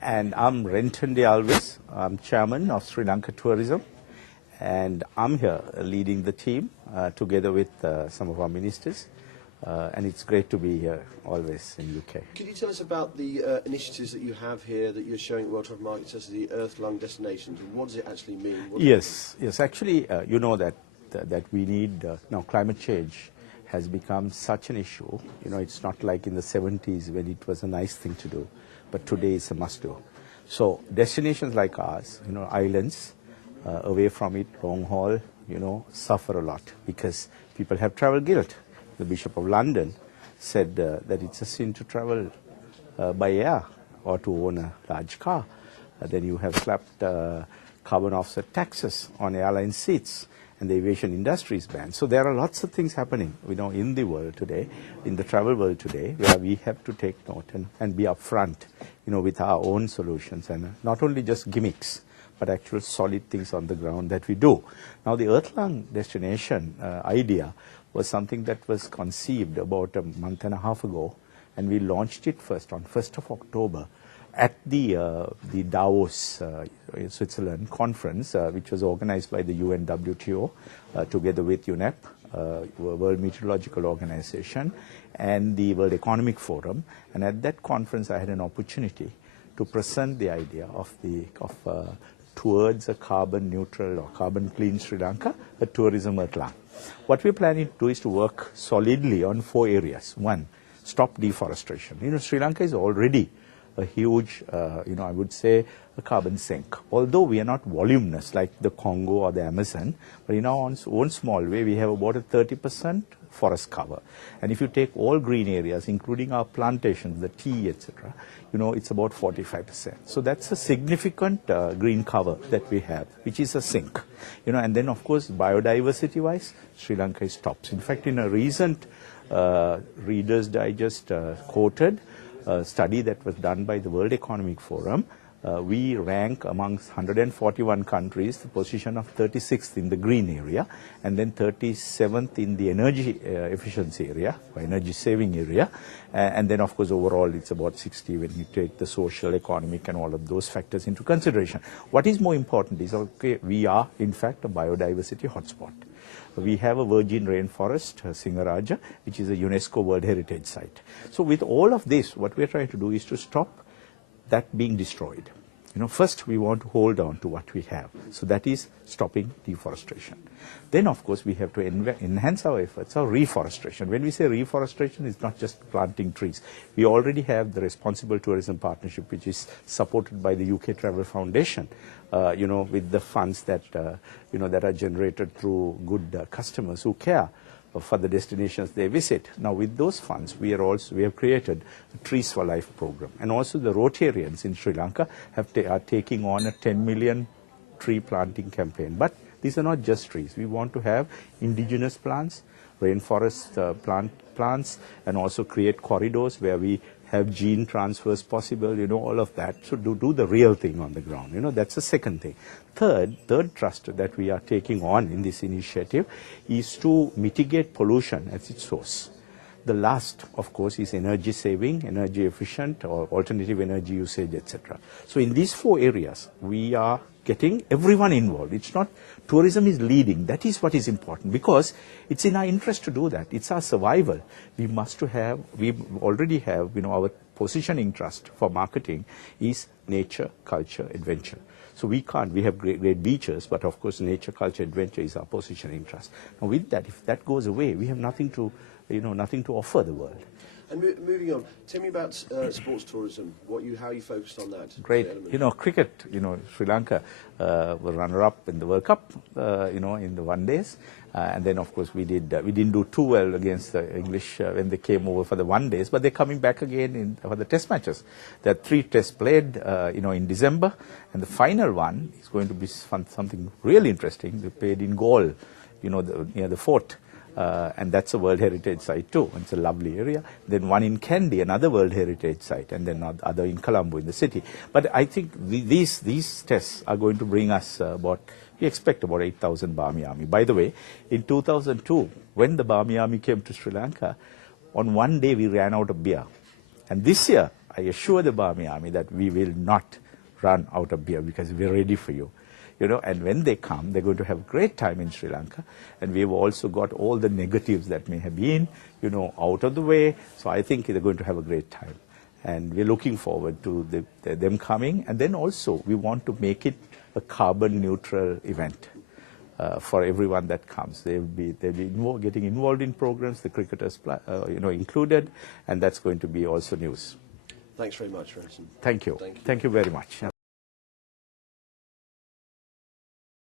And I'm Renton de Alwis. I'm chairman of Sri Lanka Tourism. And I'm here leading the team together with some of our ministers. And it's great to be here always in UK. Could you tell us about the initiatives that you have here that you're showing at World Travel Market as the Earth-Lung destinations? And what does it actually mean? Yes. Actually, you know that we need, now climate change has become such an issue. You know, it's not like in the 70s when it was a nice thing to do, but today it's a must-do. So destinations like ours, you know, islands, away from it, long haul, you know, suffer a lot because people have travel guilt. The Bishop of London said that it's a sin to travel by air or to own a large car. Then you have slapped carbon offset taxes on airline seats, and the aviation industry is banned. So there are lots of things happening, you know, in the world today, in the travel world today, where we have to take note and be upfront, you know, with our own solutions, and not only just gimmicks, but actual solid things on the ground that we do. Now, the Earth-Lung destination idea was something that was conceived about a month and a half ago, and we launched it first on 1st of October at the Davos, Switzerland conference, which was organized by the UNWTO together with UNEP, World Meteorological Organization, and the World Economic Forum. And at that conference, I had an opportunity to present the idea of towards a carbon neutral or carbon clean Sri Lanka, a tourism Earth-Lung. What we're planning to do is to work solidly on 4 areas. 1, stop deforestation. You know, Sri Lanka is already a huge, you know, I would say a carbon sink. Although we are not voluminous like the Congo or the Amazon, but in our own small way, we have about a 30% forest cover. And if you take all green areas, including our plantations, the tea, etc., you know, it's about 45%. So that's a significant green cover that we have, which is a sink. You know, and then of course, biodiversity-wise, Sri Lanka is tops. In fact, in a recent Reader's Digest quoted study that was done by the World Economic Forum, we rank amongst 141 countries, the position of 36th in the green area, and then 37th in the energy efficiency area, or energy saving area, and then of course overall it's about 60 when you take the social, economic and all of those factors into consideration. What is more important is, okay, we are in fact a biodiversity hotspot. We have a virgin rainforest, Singaraja, which is a UNESCO World Heritage Site. So with all of this, what we're trying to do is to stop that being destroyed. You know, first we want to hold on to what we have. So that is stopping deforestation. Then of course we have to enhance our efforts of reforestation. When we say reforestation, it's not just planting trees. We already have the Responsible Tourism Partnership, which is supported by the UK Travel Foundation, you know, with the funds that, you know, that are generated through good customers who care for the destinations they visit. Now with those funds, we have created a Trees for Life program. And also the Rotarians in Sri Lanka are taking on a 10 million tree planting campaign. But these are not just trees. We want to have indigenous plants, rainforest plants, and also create corridors where we have gene transfers possible, you know, all of that. So do the real thing on the ground. You know, that's the second thing. Third thrust that we are taking on in this initiative is to mitigate pollution at its source. The last, of course, is energy saving, energy efficient, or alternative energy usage, etc. So in these 4 areas, we are getting everyone involved. It's not, tourism is leading. That is what is important, because it's in our interest to do that. It's our survival. We already have, you know, our positioning trust for marketing is nature, culture, adventure. So we have great beaches, but of course nature, culture, adventure is our positioning trust. Now with that, if that goes away, we have nothing to, you know, nothing to offer the world. And moving on, tell me about sports tourism. How you focused on that? Great. You know, cricket. You know, Sri Lanka were runner-up in the World Cup. You know, in the one days, and then of course we didn't do too well against the English when they came over for the one days. But they're coming back again for the Test matches. There are 3 tests played. You know, in December, and the final one is going to be something really interesting. They played in Galle, you know, near the fort. And that's a World Heritage Site too. It's a lovely area. Then one in Kandy, another World Heritage Site, and then other in Colombo in the city. But I think these tests are going to bring us we expect about 8,000 Barmy Army. By the way, in 2002, when the Barmy Army came to Sri Lanka, on one day we ran out of beer. And this year, I assure the Burmese army that we will not run out of beer because we're ready for you. And when they come, they're going to have a great time in Sri Lanka. And we've also got all the negatives that may have been, out of the way. So I think they're going to have a great time. And we're looking forward to them coming. And then also, we want to make it a carbon neutral event for everyone that comes. They'll be getting involved in programs, the cricketers, included. And that's going to be also news. Thanks very much, Renton. Thank you. Thank you very much.